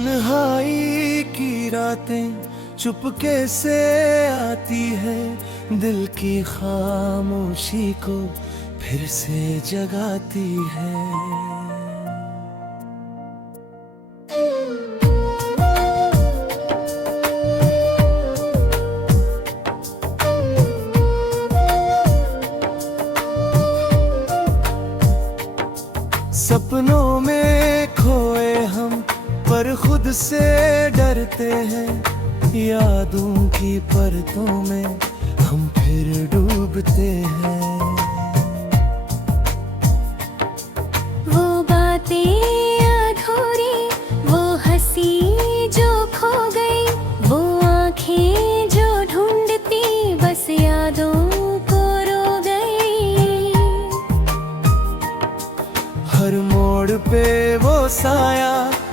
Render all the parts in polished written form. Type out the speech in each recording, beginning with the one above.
तन्हाई की रातें चुपके से आती है, दिल की खामोशी को फिर से जगाती है। सपनों में खोए हम पर खुद से डरते हैं, यादों की परतों में हम फिर डूबते हैं। वो बातें अधूरी, वो हंसी जो खो गई, वो आंखें जो ढूंढती बस यादों को रो गई। हर मोड़ पे वो साया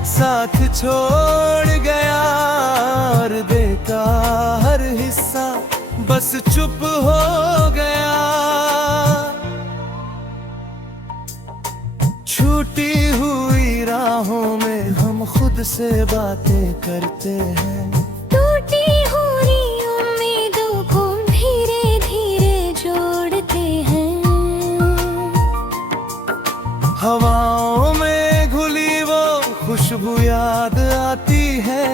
साथ छोड़ गया, और देता हर हिस्सा बस चुप हो गया। छूटी हुई राहों में हम खुद से बातें करते हैं, टूटी हुई उम्मीदों को धीरे धीरे जोड़ते हैं। हवाओं में घुली वो खुशबू याद आती है,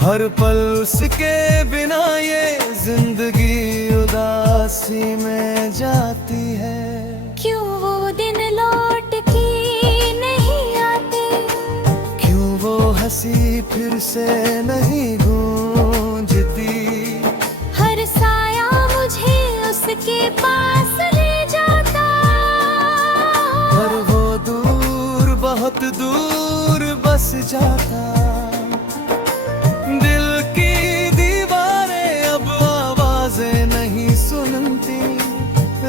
हर पल उसके बिना ये जिंदगी उदासी में जाती है। क्यों वो दिन लौट के नहीं आते, क्यों वो हंसी फिर से नहीं गूंजती, हर साया मुझे उसके पास ले जाता, पर वो दूर बहुत दूर बस जाता। दिल की दीवारें अब आवाजें नहीं सुनती,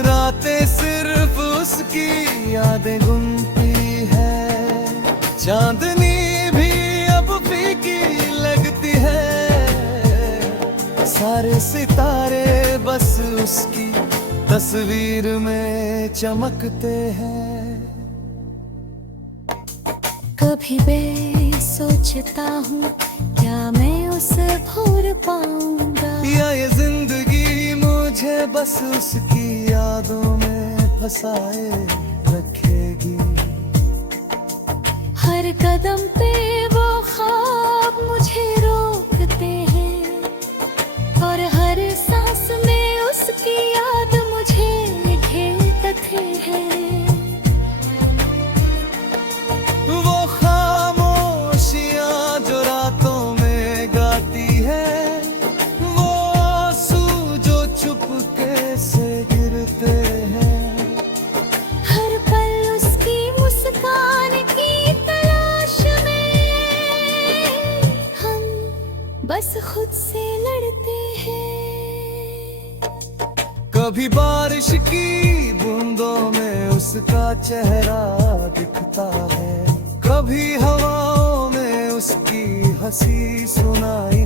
रातें सिर्फ उसकी यादें गुनती है। चांदनी भी अब फीकी लगती है, सारे सितारे बस उसकी तस्वीर में चमकते हैं। कभी मैं सोचता हूँ क्या मैं उसे भूल पाऊंगा, या ये जिंदगी मुझे बस उसकी यादों में फंसाए रखेगी। हर कदम पे वो ख्वाब मुझे रोकते हैं, और हर सांस में उसकी याद मुझे घेरते हैं। वो खामोशियां जो रातों में गाती है, वो आंसू जो चुपके से गिरते हैं, हर पल उसकी मुस्कान की तलाश में हम बस खुद से लड़ते हैं। कभी बारिश की बूंदों में उसका चेहरा दिखता है, कभी हवाओं में उसकी हंसी सुनाई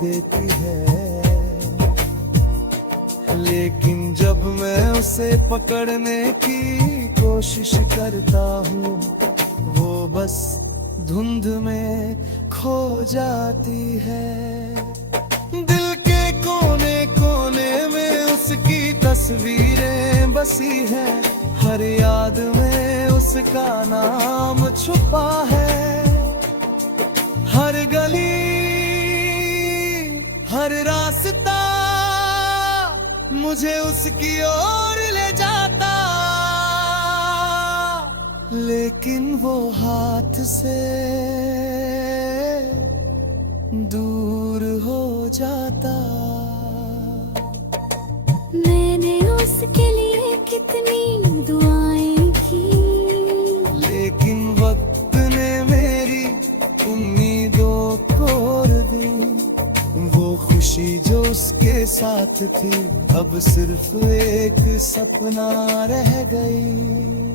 देती है। लेकिन जब मैं उसे पकड़ने की कोशिश करता हूँ, वो बस धुंध में खो जाती है। दिल के कोने कोने में उसकी तस्वीरें बसी हैं, हर याद में उसका नाम छुपा है। हर गली हर रास्ता मुझे उसकी ओर ले जाता, लेकिन वो हाथ से दूर हो जाता। मैंने उसके लिए कितनी दुआएं की, लेकिन वक्त ने मेरी उम्मीदों तोड़ दी। वो खुशी जो उसके साथ थी अब सिर्फ एक सपना रह गई।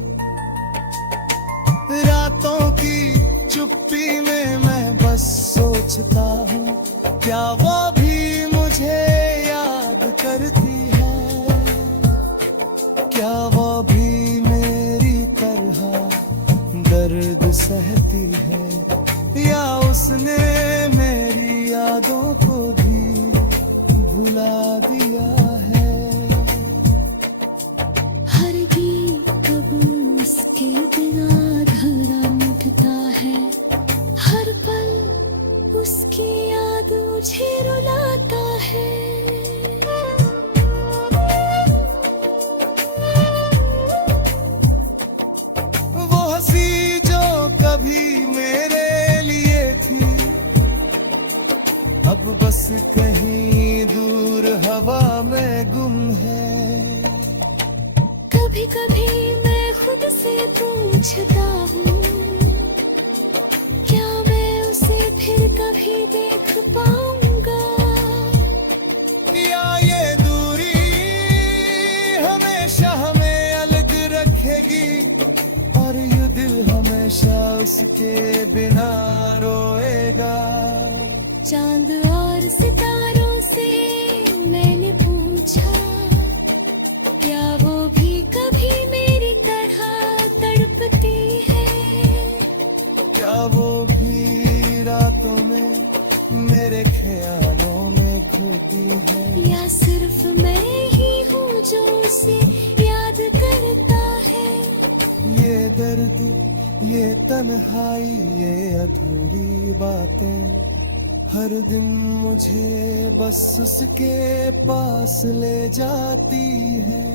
रातों की चुप्पी में मैं बस सोचता हूँ, क्या वो भी मुझे याद करती है, क्या वो भी मेरी तरह दर्द सहती है, या उस उसने मेरी यादों को भी भुला दिया है। हर गीत कब उसके बिना अधूरा लगता है। हर पल उसकी याद मुझे रुलाता है। वो हंसी जो कभी मेरे लिए थी, अब बस कहीं दूर हवा में गुम है। कभी कभी मैं खुद से पूछता हूँ, क्या मैं उसे फिर कभी देख पाऊंगा? या ये दूरी हमेशा हमें अलग रखेगी, और ये दिल हमेशा उसके बिना रोएगा। चांद और सितारों से मैंने पूछा, क्या वो भी कभी मेरी तरह तड़पती है? क्या वो भी रातों में मेरे ख्यालों में खोती है? या सिर्फ मैं ही हूँ जो उसे याद करता है? ये दर्द, ये तन्हाई, ये अधूरी बातें हर दिन मुझे बस उसके पास ले जाती है।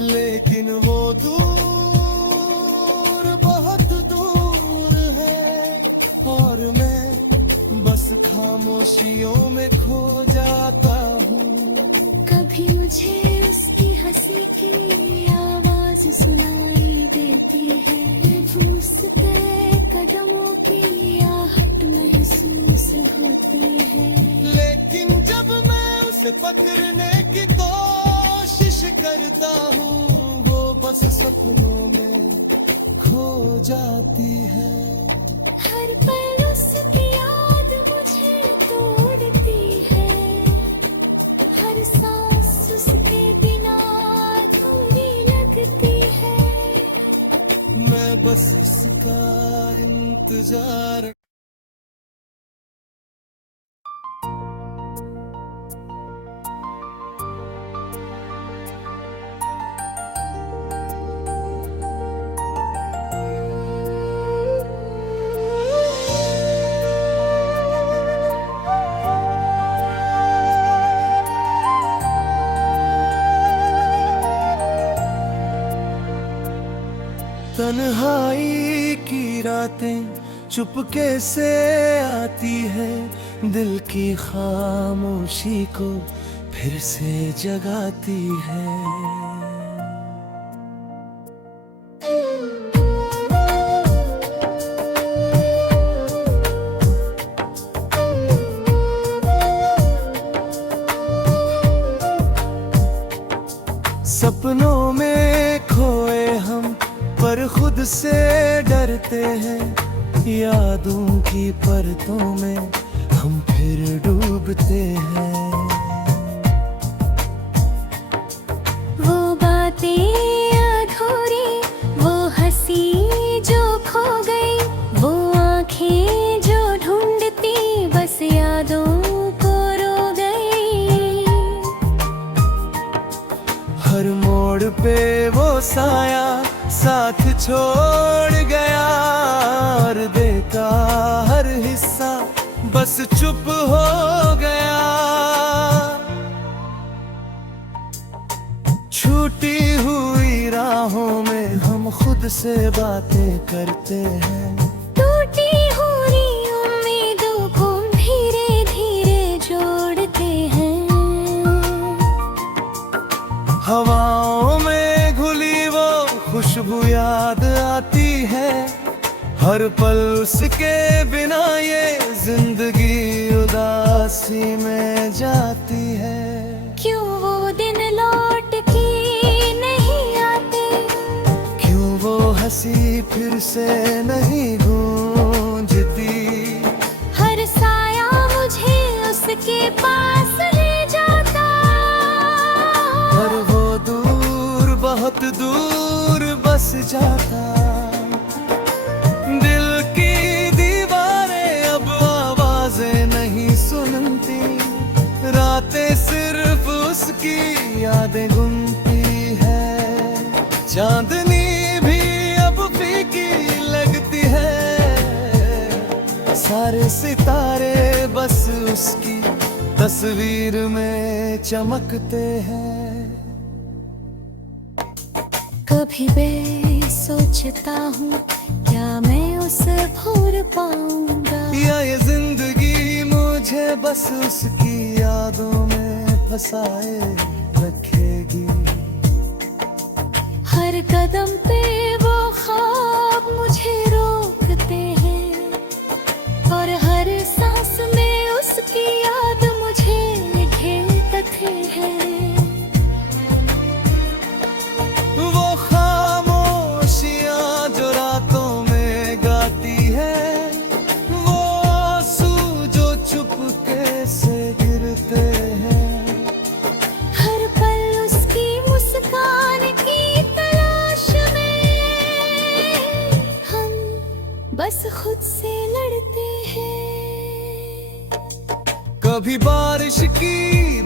लेकिन वो दूर, बहुत दूर है, और मैं बस खामोशियों में खो जाता हूँ। कभी मुझे उसकी हंसी की आवाज सुनाई देती है। ठूसते कदमों की आहट महसूस होती है। लेकिन जब मैं उसे पकड़ने की कोशिश करता हूँ, वो बस सपनों में खो जाती है। हर पल उसकी याद मुझे तोड़ती है। हर सांस उसके बिना अधूरी लगती है। मैं बस उसका इंतजार। तन्हाई की रातें चुपके से आती है, दिल की खामोशी को फिर से जगाती है। सपनों में खोए हम पर खुद से डरते हैं, यादों की परतों में हम फिर डूबते हैं। वो बातें अधूरी, वो हंसी जो खो गई, वो आंखें जो ढूंढती बस यादों को रो गई। हर मोड़ पे वो साया साथ छोड़ गया, और देखा हर हिस्सा बस चुप हो गया। छूटी हुई राहों में हम खुद से बातें करते हैं। टूटी हुई उम्मीदों को धीरे धीरे जोड़ते हैं। हवाओं में घुली वो खुशबू याद आती है, हर पल उसके बिना ये जिंदगी उदासी में जाती है। क्यों वो दिन लौट के नहीं आते? क्यों वो हंसी फिर से नहीं गूंजती? हर साया मुझे उसके पास ले जाता, पर वो दूर, बहुत दूर बस जाता। दिल की दीवारें अब आवाजें नहीं सुनती, रातें सिर्फ उसकी यादें गुनती है। चांदनी भी अब फीकी लगती है, सारे सितारे बस उसकी तस्वीर में चमकते हैं। कभी सोचता हूँ क्या मैं उसे भूल पाऊंगा, या ये जिंदगी मुझे बस उसकी यादों में फंसाए रखेगी। हर कदम पे वो ख्वाब मुझे रोकते हैं, और हर सांस में उसकी याद मुझे घेरते हैं। वो खामोशियां जो रातों में गाती है, वो आंसू जो चुपके से गिरते हैं। हर पल उसकी मुस्कान की तलाश में हम बस खुद से लड़ते हैं। कभी बारिश की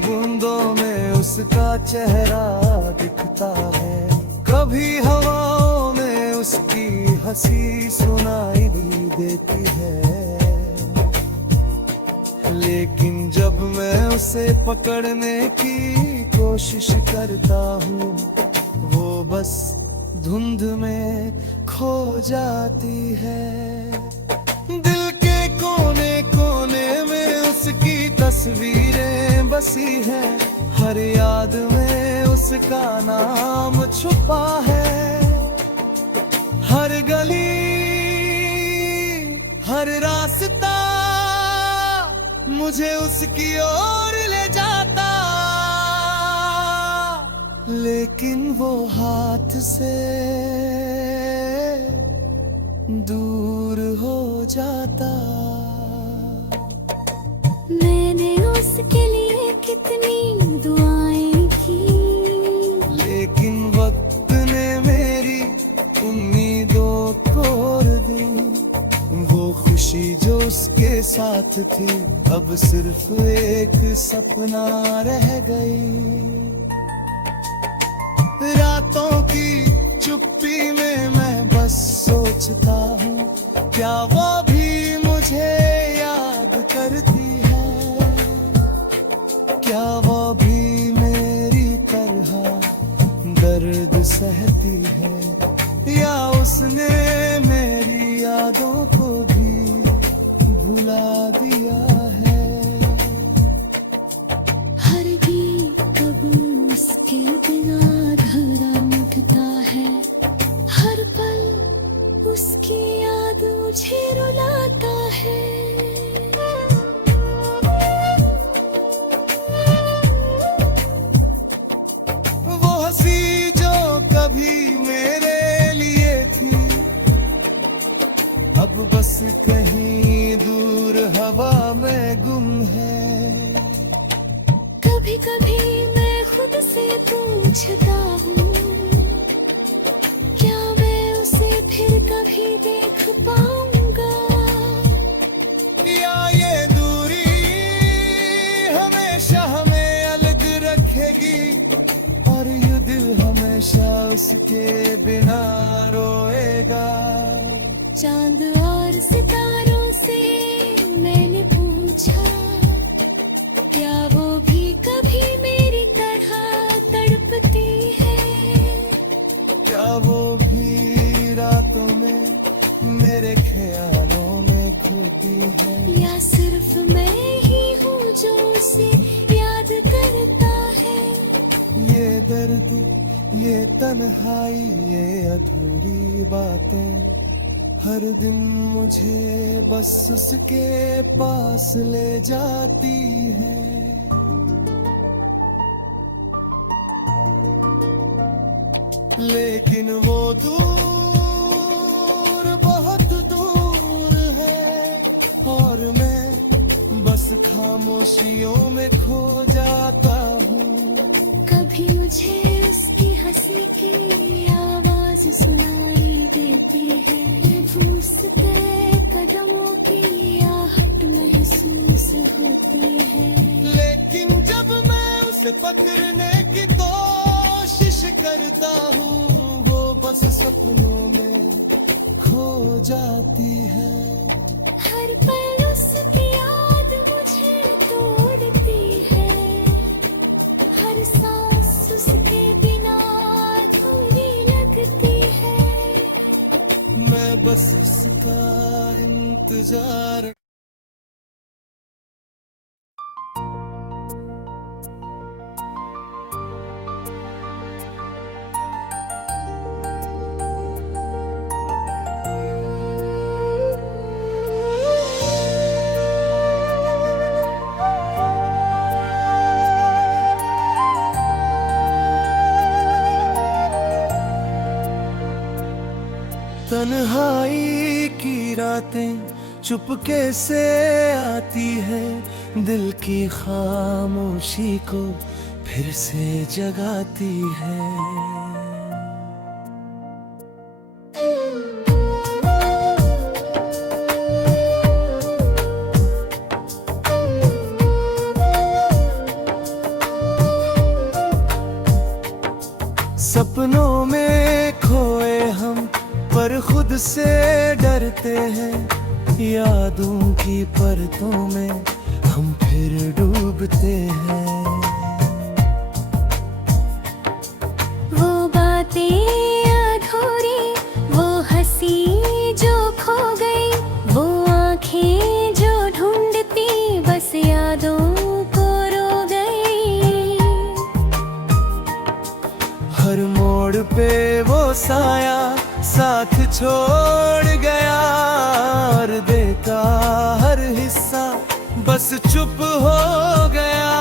बूंदों में उसका चेहरा दिखता है, कभी हवाओं में उसकी हंसी सुनाई देती है। लेकिन जब मैं उसे पकड़ने की कोशिश करता हूँ, वो बस धुंध में खो जाती है। दिल के कोने कोने में उसकी तस्वीरें बसी है, हर याद में उसका नाम छुपा है। हर गली हर रास्ता मुझे उसकी ओर ले जाता, लेकिन वो हाथ से दूर हो जाता। मैंने उसके लिए कितनी दुआएं की, लेकिन वक्त ने मेरी उम्मीदों को तोड़ दी। वो खुशी जो उसके साथ थी अब सिर्फ एक सपना रह गई। रातों की चुप्पी में मैं बस सोचता हूँ, क्या वो भी मुझे याद करती है, क्या वो भी मेरी तरह दर्द सहती है, या उसने मेरी यादों को भी भुला दिया है। हर गीत कब उसके बिना अधूरा लगता है, हर पल उसकी याद मुझे रुलाता है। वो हंसी जो कभी मेरे लिए थी, अब बस कहीं दूर हवा में गुम है। कभी कभी मैं खुद से पूछता हूँ, क्या मैं उसे फिर कभी देख पाऊंगा, या ये दूरी हमेशा हमें अलग रखेगी, और ये दिल हमेशा उसके बिना रोएगा। चांद और सितारों से मैंने पूछा, क्या वो भी कभी मेरी तरह तड़पती है, क्या वो भी रातों में मेरे ख्यालों में खोती है, या सिर्फ मैं ही हूँ जो उसे याद करता है। ये दर्द, ये तन्हाई, ये अधूरी बातें हर दिन मुझे बस उसके पास ले जाती है। लेकिन वो दूर, बहुत दूर है, और मैं बस खामोशियों में खो जाता हूँ। कभी मुझे उसकी हंसी की आवाज आवाज सुनाई देती है, धूसते कदमों की आहट महसूस होती है। लेकिन जब मैं उसे पकड़ने की कोशिश करता हूँ, वो बस सपनों में खो जाती है। हर पल उसकी याद मुझे तोड़ती है, हर सांस उसके बिना अधूरी लगती है। मैं बस उसका इंतजार। तन्हाई की रातें चुपके से आती है, दिल की खामोशी को फिर से जगाती है। सपनों में खोए हम पर खुद से डरते हैं, यादों की परतों में हम फिर डूबते हैं। वो बातें अधूरी, वो हंसी जो खो गई, वो आंखें जो ढूंढती बस यादों को रो गई। हर मोड़ पे वो साया साथ छोड़ गया, और देता हर हिस्सा बस चुप हो गया।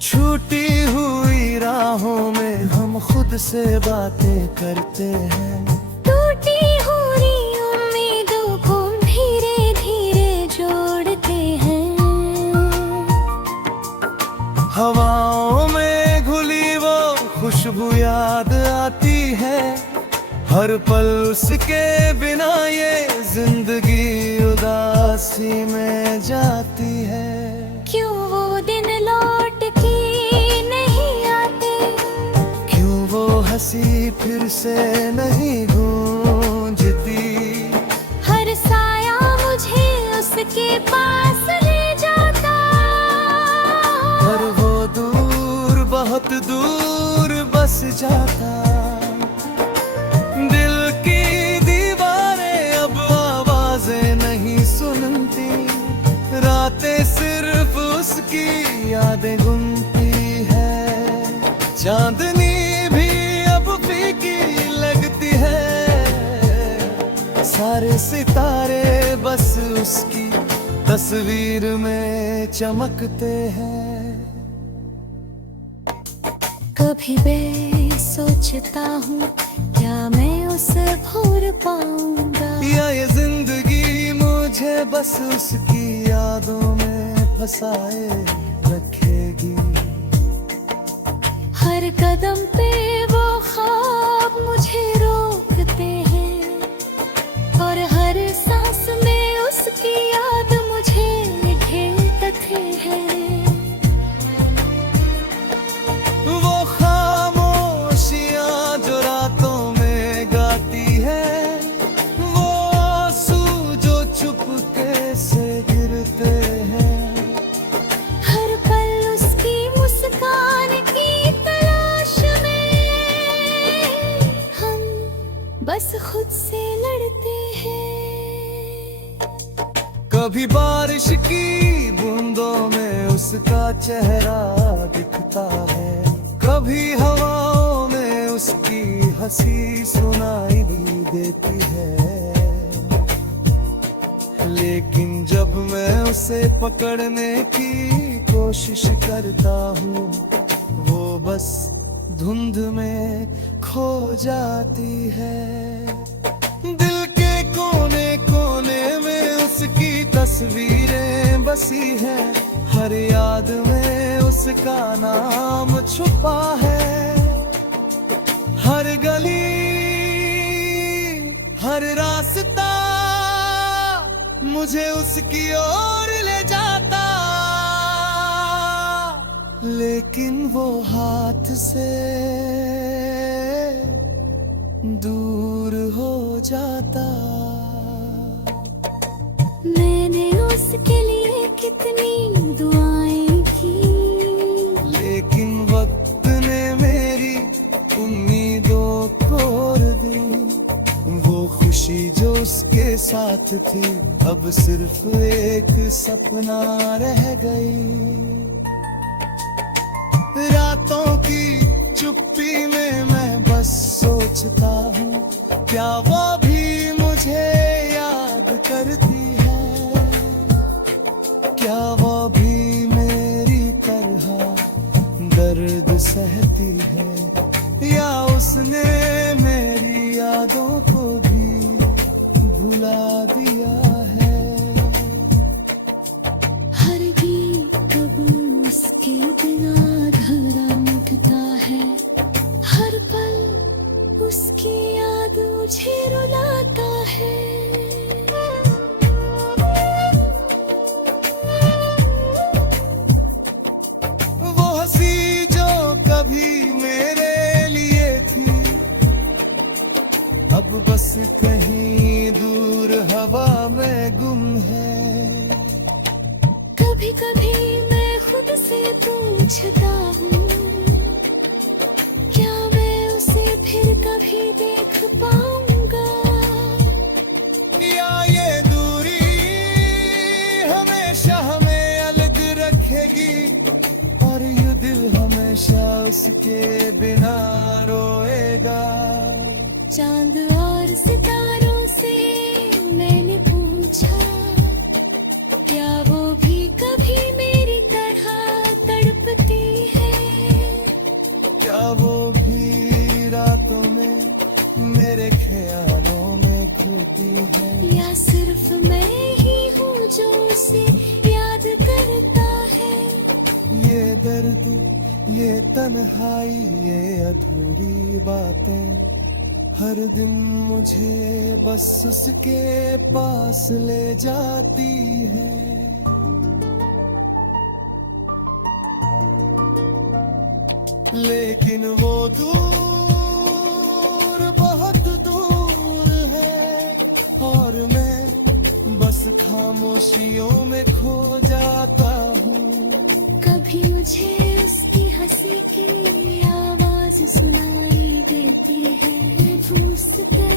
छूटी हुई राहों में हम खुद से बातें करते हैं, टूटी हुई उम्मीदों को धीरे धीरे जोड़ते हैं। हवाओं में घुली वो खुशबू याद आती है, हर पल उसके बिना ये जिंदगी उदासी में जाती है। क्यों वो दिन लौट के नहीं आते, क्यों वो हंसी फिर से नहीं गूंजती, हर साया मुझे उसके पास ले जाता, पर वो दूर बहुत दूर बस जाता। दिल की दीवारें अब आवाजें नहीं सुनती, रातें सिर्फ उसकी यादें गुनती है। चांदनी भी अब फीकी लगती है, सारे सितारे बस उसकी तस्वीर में चमकते हैं। कभी मैं सोचता हूँ क्या मैं उसे भूल पाऊंगा, या ये जिंदगी मुझे बस उसकी यादों में फंसाए रखेगी। हर कदम पे वो ख्वाब मुझे रोकते हैं, और हर सांस में उसकी याद मुझे घेरते हैं। वो खामोशियां जो रातों में गाती है, वो आंसू जो चुपके से गिरते हैं। हर पल उसकी मुस्कान की तलाश में हम बस खुद से लड़ते हैं। कभी बारिश की बूंदों में उसका चेहरा दिखता है, कभी हवाओं में उसकी हंसी सुनाई देती है। लेकिन जब मैं उसे पकड़ने की कोशिश करता हूँ, वो बस धुंध में खो जाती है। दिल के कोने कोने में उसकी तस्वीरें बसी हैं, हर याद में उस उसका नाम छुपा है। हर गली हर रास्ता मुझे उसकी ओर ले जाता, लेकिन वो हाथ से दूर हो जाता। मैंने उसके लिए कितनी दुआएं की, लेकिन वक्त ने मेरी उम्मीदों को तोड़ दी। वो खुशी जो उसके साथ थी अब सिर्फ एक सपना रह गई। रातों की चुप्पी में मैं बस सोचता हूँ, क्या वो भी मुझे याद करती है? क्या वो भी मेरी तरह दर्द सहती है, या उसने मेरी यादों को भी भुला दिया है? हर गीत कब उसके बिना अधूरा लगता है। हर पल उसकी याद मुझे रुलाता है। वो हंसी जो कभी मेरे लिए थी अब बस कहीं दूर हवा में गुम है। कभी कभी मैं खुद से पूछता हूँ, क्या मैं उसे फिर कभी देख पाऊंगा? या ये दूरी हमेशा हमें अलग रखेगी, और ये दिल हमेशा उसके बिना रोएगा। चांद और सितारों से मैंने पूछा, क्या वो भी कभी मेरी तरह तड़पती है? क्या वो भी रातों में मेरे ख्यालों में खोती है? या सिर्फ मैं ही हूँ जो उसे याद करता है? ये दर्द, ये तन्हाई, ये अधूरी बातें हर दिन मुझे बस उसके पास ले जाती है। लेकिन वो दूर बहुत दूर है, और मैं बस खामोशियों में खो जाता हूँ। कभी मुझे उसकी हंसी की आवाज सुनाई देती है। महफूस पे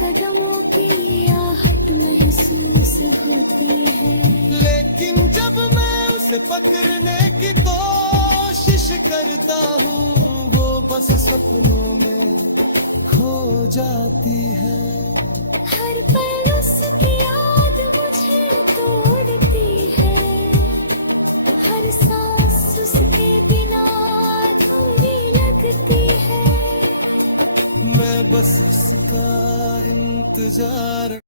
कदमों की आहट महसूस होती है। लेकिन जब मैं उसे पकड़ने की कोशिश करता हूँ, वो बस सपनों में खो जाती है। हर पल उसकी याद मुझे तोड़ती है। हर सांस उसके बिना अधूरी लगती है। मैं बस उसका इंतजार